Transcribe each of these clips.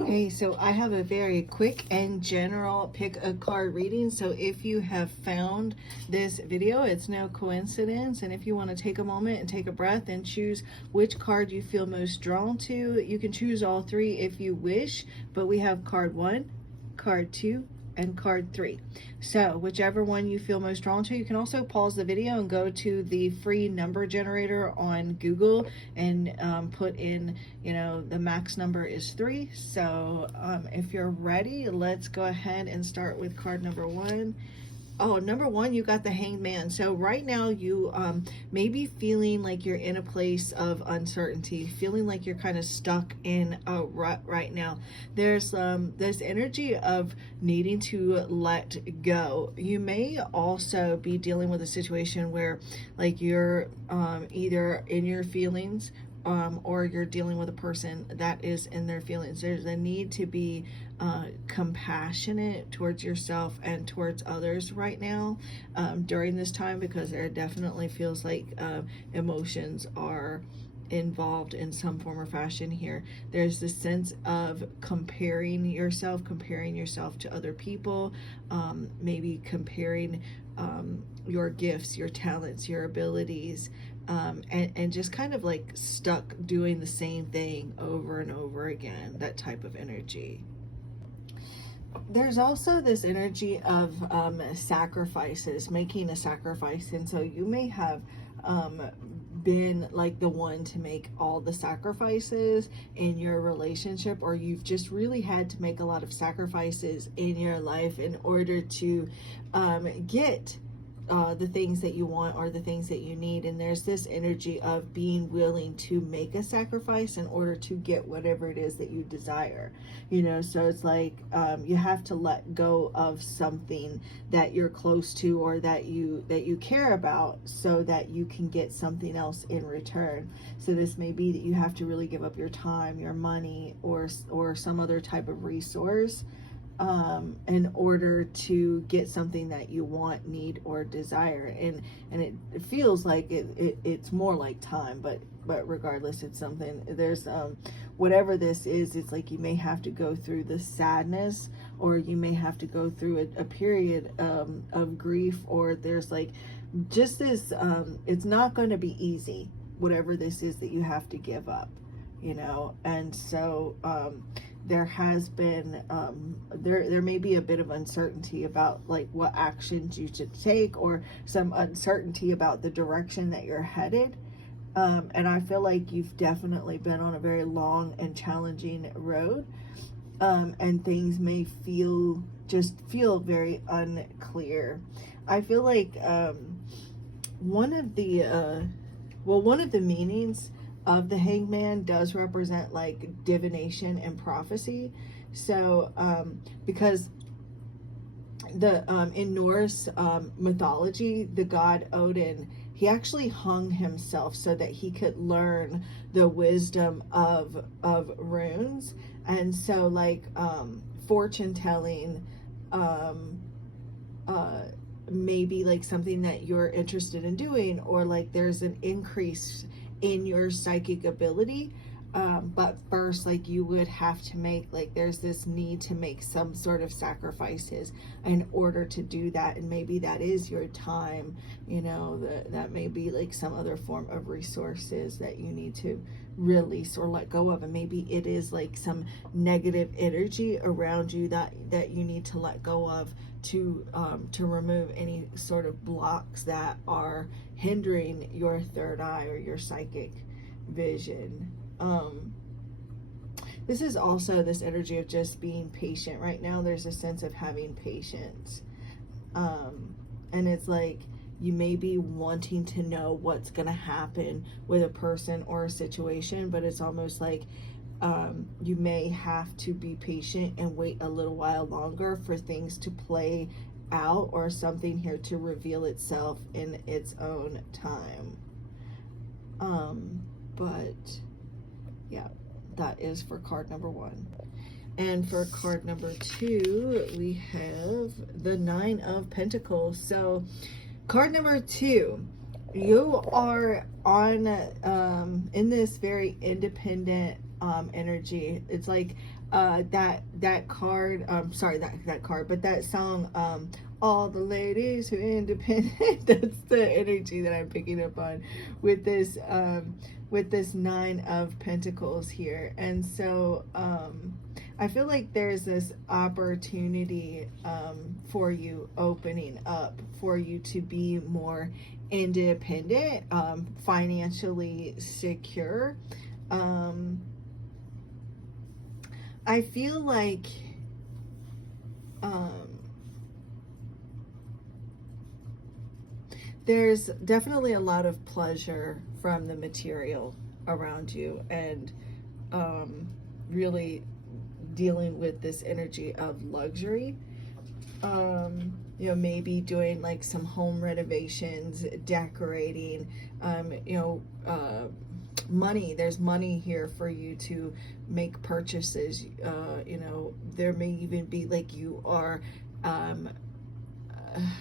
Okay, so I have a very quick and general pick a card reading. So if you have found this video, it's no coincidence. And if you want to take a moment and take a breath and choose which card you feel most drawn to, you can choose all three if you wish. But we have card 1, card 2, and card 3. So whichever one you feel most drawn to, you can also pause the video and go to the free number generator on Google and put in, the max number is 3. So if you're ready, let's go ahead and start with card number 1. Oh, number 1, you got the Hanged Man. So right now you may be feeling like you're in a place of uncertainty, feeling like you're kind of stuck in a rut right now. There's this energy of needing to let go. You may also be dealing with a situation where like you're either in your feelings or you're dealing with a person that is in their feelings. There's a need to be compassionate towards yourself and towards others right now during this time, because there definitely feels like emotions are involved in some form or fashion here. There's this sense of comparing yourself to other people, maybe comparing your gifts, your talents, your abilities, and just kind of like stuck doing the same thing over and over again, that type of energy. There's also this energy of sacrifices, making a sacrifice. And so you may have been like the one to make all the sacrifices in your relationship, or you've just really had to make a lot of sacrifices in your life in order to get the things that you want or the things that you need. And there's this energy of being willing to make a sacrifice in order to get whatever it is that you desire, so it's like you have to let go of something that you're close to or that you care about so that you can get something else in return. So this may be that you have to really give up your time, your money, or some other type of resource in order to get something that you want, need, or desire. And it feels like it's more like time, but regardless, it's something. There's whatever this is, it's like you may have to go through the sadness, or you may have to go through a period of grief, or there's like just this it's not going to be easy, whatever this is that you have to give up, and so there has been there may be a bit of uncertainty about like what actions you should take, or some uncertainty about the direction that you're headed, and I feel like you've definitely been on a very long and challenging road, and things may feel very unclear. I feel like one of the meanings of the Hanged Man does represent like divination and prophecy. So because the in Norse mythology, the god Odin, he actually hung himself so that he could learn the wisdom of runes. And so like fortune telling maybe like something that you're interested in doing, or like there's an increase in your psychic ability, but first like you would have to make, like there's this need to make some sort of sacrifices in order to do that. And maybe that is your time, that may be like some other form of resources that you need to release or let go of. And maybe it is like some negative energy around you that you need to let go of to remove any sort of blocks that are hindering your third eye or your psychic vision. This is also this energy of just being patient right now. There's a sense of having patience, and it's like you may be wanting to know what's going to happen with a person or a situation, but it's almost like you may have to be patient and wait a little while longer for things to play out, or something here to reveal itself in its own time. But yeah, that is for card number 1. And for card number 2, we have the 9 of Pentacles. So card number 2, you are on in this very independent energy. It's like that card, sorry, that card, but that song, all the ladies who independent, that's the energy that I'm picking up on with this Nine of Pentacles here. And so I feel like there's this opportunity for you opening up, for you to be more independent, financially secure. I feel like there's definitely a lot of pleasure from the material around you, and really dealing with this energy of luxury. You know, maybe doing like some home renovations, decorating, money. There's money here for you to make purchases. There may even be like you are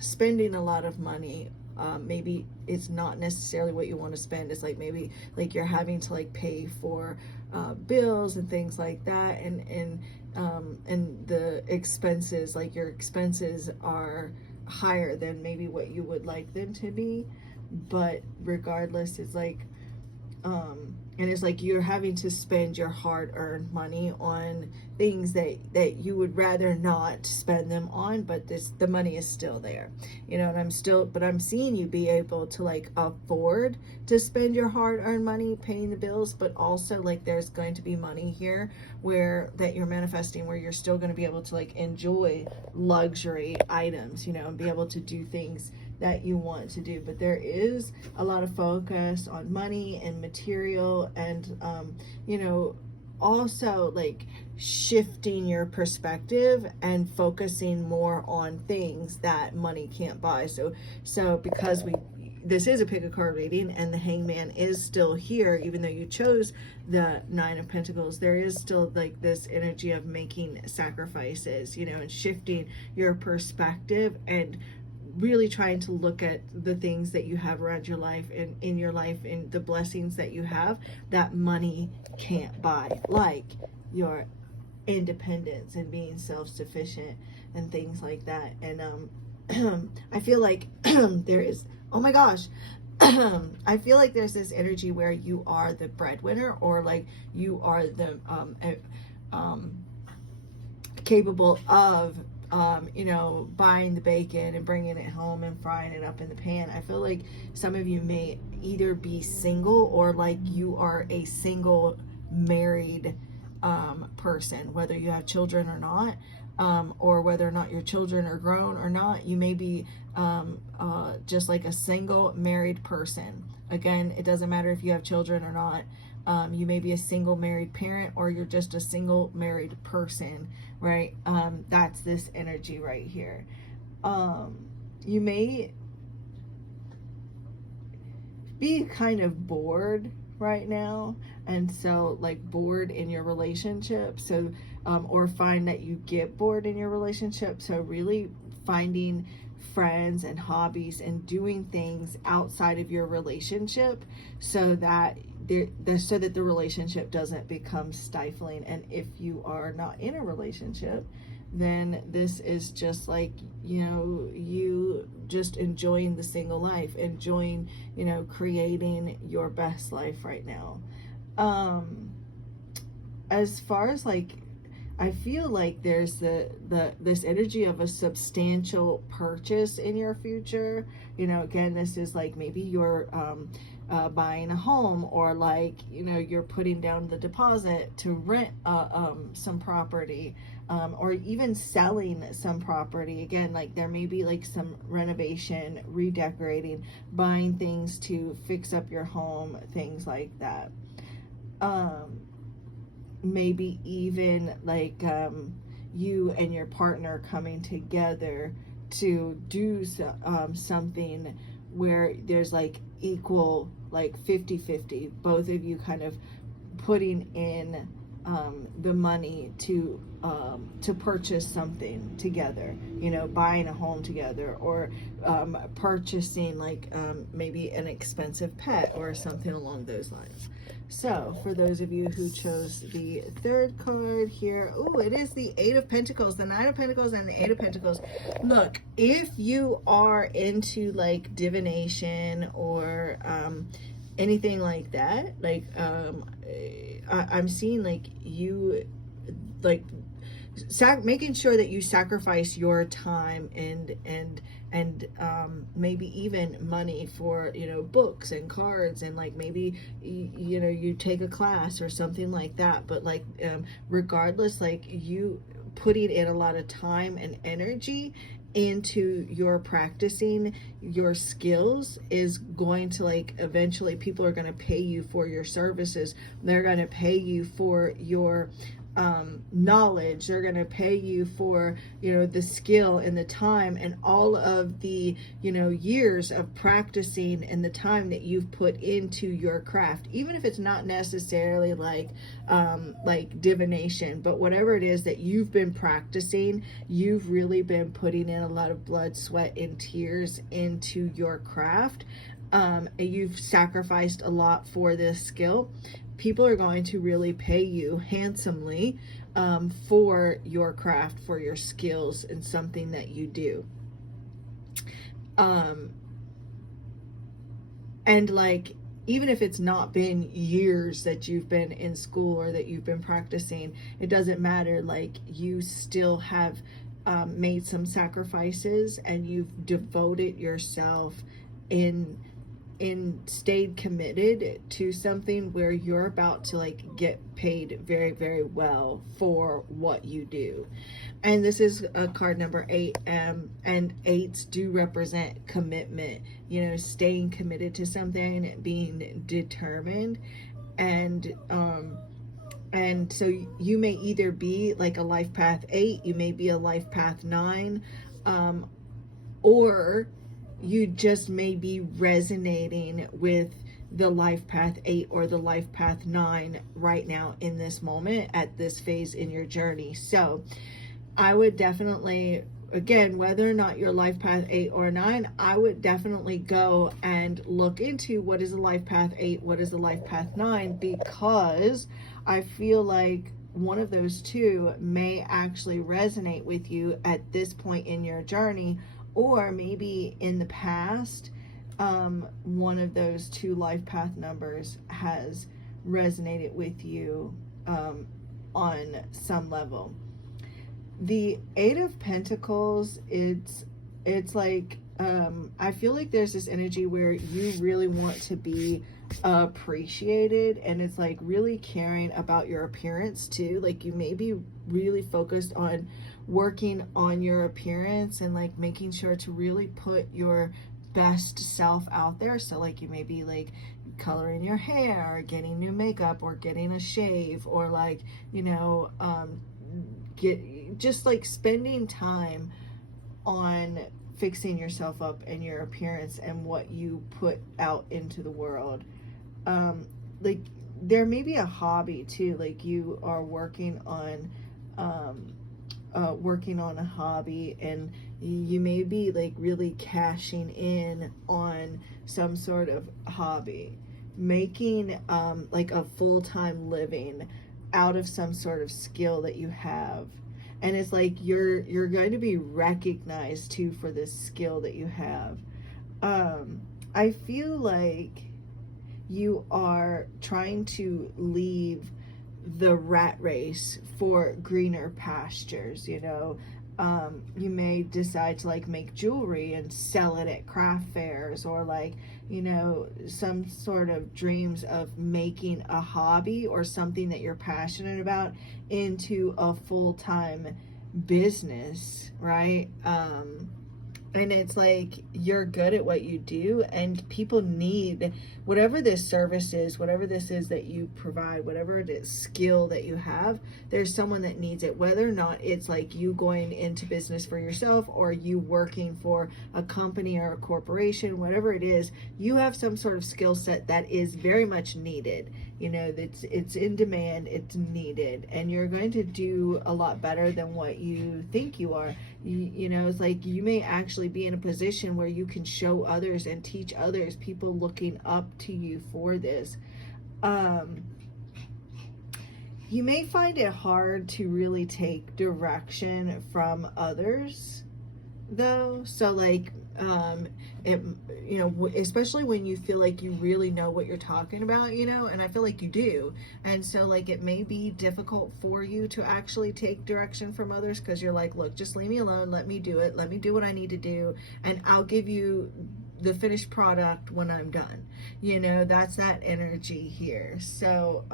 spending a lot of money. Maybe it's not necessarily what you want to spend. It's like maybe like you're having to like pay for bills and things like that, and the expenses, like your expenses are higher than maybe what you would like them to be. But regardless, it's like and it's like you're having to spend your hard-earned money on things that you would rather not spend them on, but the money is still there, and I'm seeing you be able to like afford to spend your hard-earned money paying the bills, but also like there's going to be money here where that you're manifesting, where you're still going to be able to like enjoy luxury items, and be able to do things that you want to do. But there is a lot of focus on money and material, and also like shifting your perspective and focusing more on things that money can't buy. So because this is a pick a card reading, and the Hangman is still here, even though you chose the Nine of Pentacles, there is still like this energy of making sacrifices, and shifting your perspective, and really trying to look at the things that you have around your life and in your life, and the blessings that you have that money can't buy, like your independence and being self-sufficient and things like that. And I feel like there is, oh my gosh, I feel like there's this energy where you are the breadwinner, or like you are the capable of buying the bacon and bringing it home and frying it up in the pan. I feel like some of you may either be single, or like you are a single married person, whether you have children or not, or whether or not your children are grown or not. You may be just like a single married person. Again, it doesn't matter if you have children or not. You may be a single married parent, or you're just a single married person, right? That's this energy right here. You may be kind of bored right now, and so like bored in your relationship, so or find that you get bored in your relationship. So really finding friends and hobbies and doing things outside of your relationship, so that the relationship doesn't become stifling. And if you are not in a relationship, then this is just like, you just enjoying the single life, enjoying, creating your best life right now. As far as like, I feel like there's this energy of a substantial purchase in your future. Again, this is like maybe you're buying a home, or like you're putting down the deposit to rent some property, or even selling some property. Again, like there may be like some renovation, redecorating, buying things to fix up your home, things like that. Maybe even like you and your partner coming together to do something where there's like equal, like 50-50, both of you kind of putting in the money to purchase something together, buying a home together, or purchasing like maybe an expensive pet or something along those lines. So for those of you who chose the third card here, oh, it is the Eight of Pentacles, the Nine of Pentacles and the Eight of Pentacles. Look, if you are into like divination or anything like that, like I'm seeing like you like making sure that you sacrifice your time and maybe even money for, you know, books and cards, and like maybe you know, you take a class or something like that, but like regardless, like you putting in a lot of time and energy into your practicing your skills is going to, like, eventually people are going to pay you for your services. They're going to pay you for your knowledge. They're going to pay you for, you know, the skill and the time and all of the, you know, years of practicing and the time that you've put into your craft, even if it's not necessarily like divination, but whatever it is that you've been practicing, you've really been putting in a lot of blood, sweat, and tears into your craft. And you've sacrificed a lot for this skill. People are going to really pay you handsomely for your craft, for your skills, and something that you do. And like, even if it's not been years that you've been in school or that you've been practicing, it doesn't matter. Like, you still have made some sacrifices, and you've devoted yourself in stayed committed to something where you're about to like get paid very, very well for what you do. And this is a card number 8, and 8s do represent commitment, you know, staying committed to something, being determined. And so you may either be like a life path 8, you may be a life path 9, or you just may be resonating with the life path 8 or the life path 9 right now in this moment at this phase in your journey. So I would definitely, again, whether or not you're life path 8 or 9, I would definitely go and look into what is a life path 8, what is a life path 9, because I feel like one of those two may actually resonate with you at this point in your journey. Or maybe in the past, one of those two life path numbers has resonated with you on some level. The 8 of Pentacles, it's like, I feel like there's this energy where you really want to be appreciated, and it's like really caring about your appearance too. Like, you may be really focused on working on your appearance and like making sure to really put your best self out there. So like, you may be like coloring your hair or getting new makeup or getting a shave, or like, you know, just like spending time on fixing yourself up and your appearance and what you put out into the world. Like, there may be a hobby too, like you are working on a hobby, and you may be like really cashing in on some sort of hobby, making like a full-time living out of some sort of skill that you have. And it's like you're going to be recognized too for this skill that you have. I feel like you are trying to leave the rat race for greener pastures, you know. You may decide to like make jewelry and sell it at craft fairs, or like, you know, some sort of dreams of making a hobby or something that you're passionate about into a full-time business, right? And it's like, you're good at what you do, and people need whatever this service is, whatever this is that you provide, whatever it is skill that you have, there's someone that needs it, whether or not it's like you going into business for yourself or you working for a company or a corporation, whatever it is, you have some sort of skill set that is very much needed. You know, it's in demand, it's needed, and you're going to do a lot better than what you think you are. You know, it's like you may actually be in a position where you can show others and teach others, people looking up to you for this. Um, you may find it hard to really take direction from others, though. So like, it, especially when you feel like you really know what you're talking about, and I feel like you do. And so like, it may be difficult for you to actually take direction from others, because you're like, look, just leave me alone, let me do it, let me do what I need to do, and I'll give you the finished product when I'm done. That's that energy here. So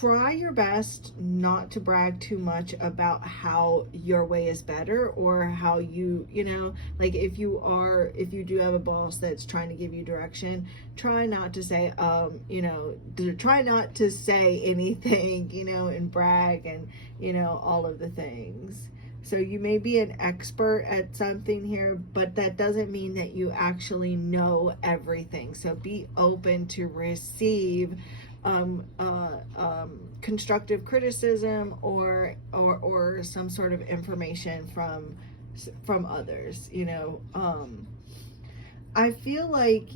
try your best not to brag too much about how your way is better, or how like if you do have a boss that's trying to give you direction, try not to say try not to say anything, and brag, and all of the things. So you may be an expert at something here, but that doesn't mean that you actually know everything. So be open to receive constructive criticism, or some sort of information from others. I feel like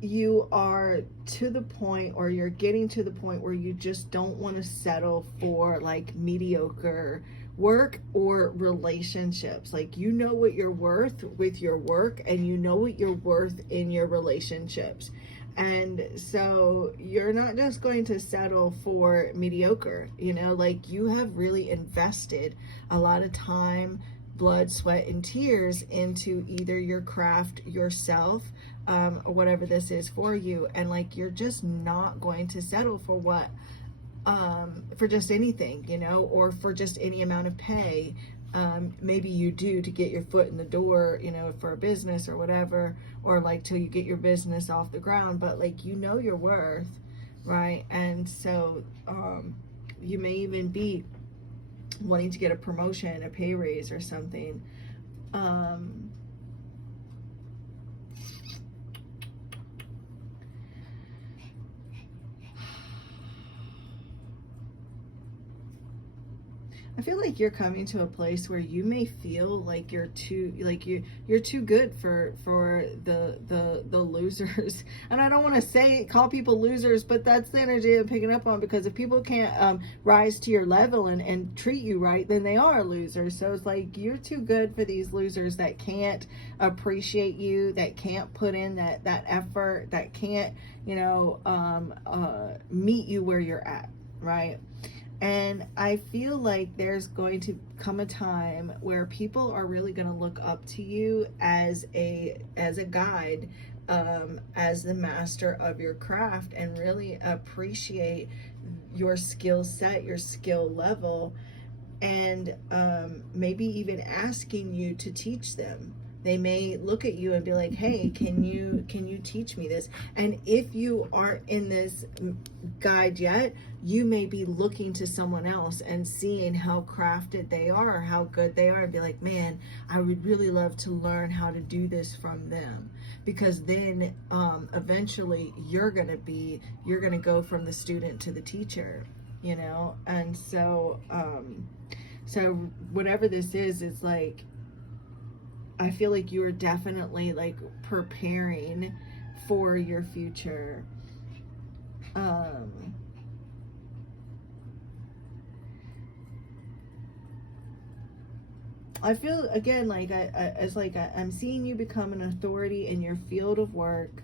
you are to the point, or you're getting to the point where you just don't want to settle for like mediocre work or relationships. Like, what you're worth with your work, and what you're worth in your relationships. And so you're not just going to settle for mediocre. Like, you have really invested a lot of time, blood, sweat, and tears into either your craft, yourself, or whatever this is for you. And like, you're just not going to settle for for just anything, or for just any amount of pay. Maybe you do to get your foot in the door, for a business or whatever, or like till you get your business off the ground, but like, your worth, right? And so you may even be wanting to get a promotion, a pay raise, or something. I feel like you're coming to a place where you may feel like you're too good for the losers. And I don't want to call people losers, but that's the energy I'm picking up on, because if people can't rise to your level and treat you right, then they are losers. So it's like, you're too good for these losers that can't appreciate you, that can't put in that effort, that can't meet you where you're at, right? And I feel like there's going to come a time where people are really going to look up to you as a guide, as the master of your craft, and really appreciate your skill set, your skill level, and maybe even asking you to teach them. They may look at you and be like, hey, can you teach me this? And if you aren't in this guide yet, you may be looking to someone else and seeing how crafted they are, how good they are, and be like, man, I would really love to learn how to do this from them. Because then eventually you're gonna go from the student to the teacher, and so so whatever this is like, I feel like you are definitely like preparing for your future. I feel again like I'm seeing you become an authority in your field of work,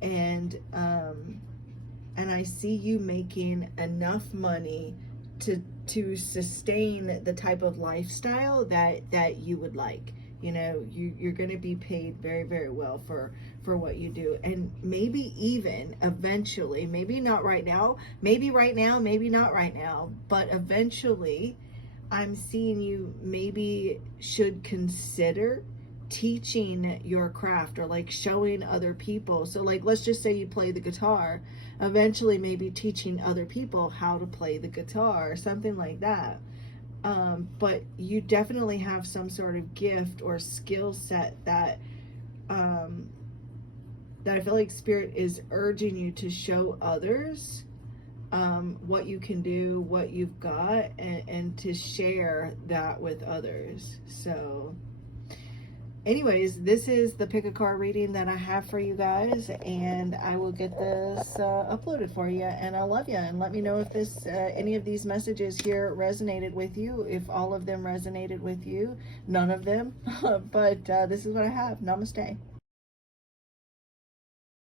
and I see you making enough money to sustain the type of lifestyle that you would like. You're going to be paid very, very well for what you do. And maybe even eventually, maybe not right now, maybe right now, maybe not right now, but eventually I'm seeing you maybe should consider teaching your craft, or like showing other people. So like, let's just say you play the guitar, eventually maybe teaching other people how to play the guitar, or something like that. But you definitely have some sort of gift or skill set that I feel like Spirit is urging you to show others what you can do, what you've got, and to share that with others. So anyways, this is the pick a card reading that I have for you guys, and I will get this uploaded for you. And I love you, and let me know if this any of these messages here resonated with you, if all of them resonated with you. None of them, but this is what I have. Namaste.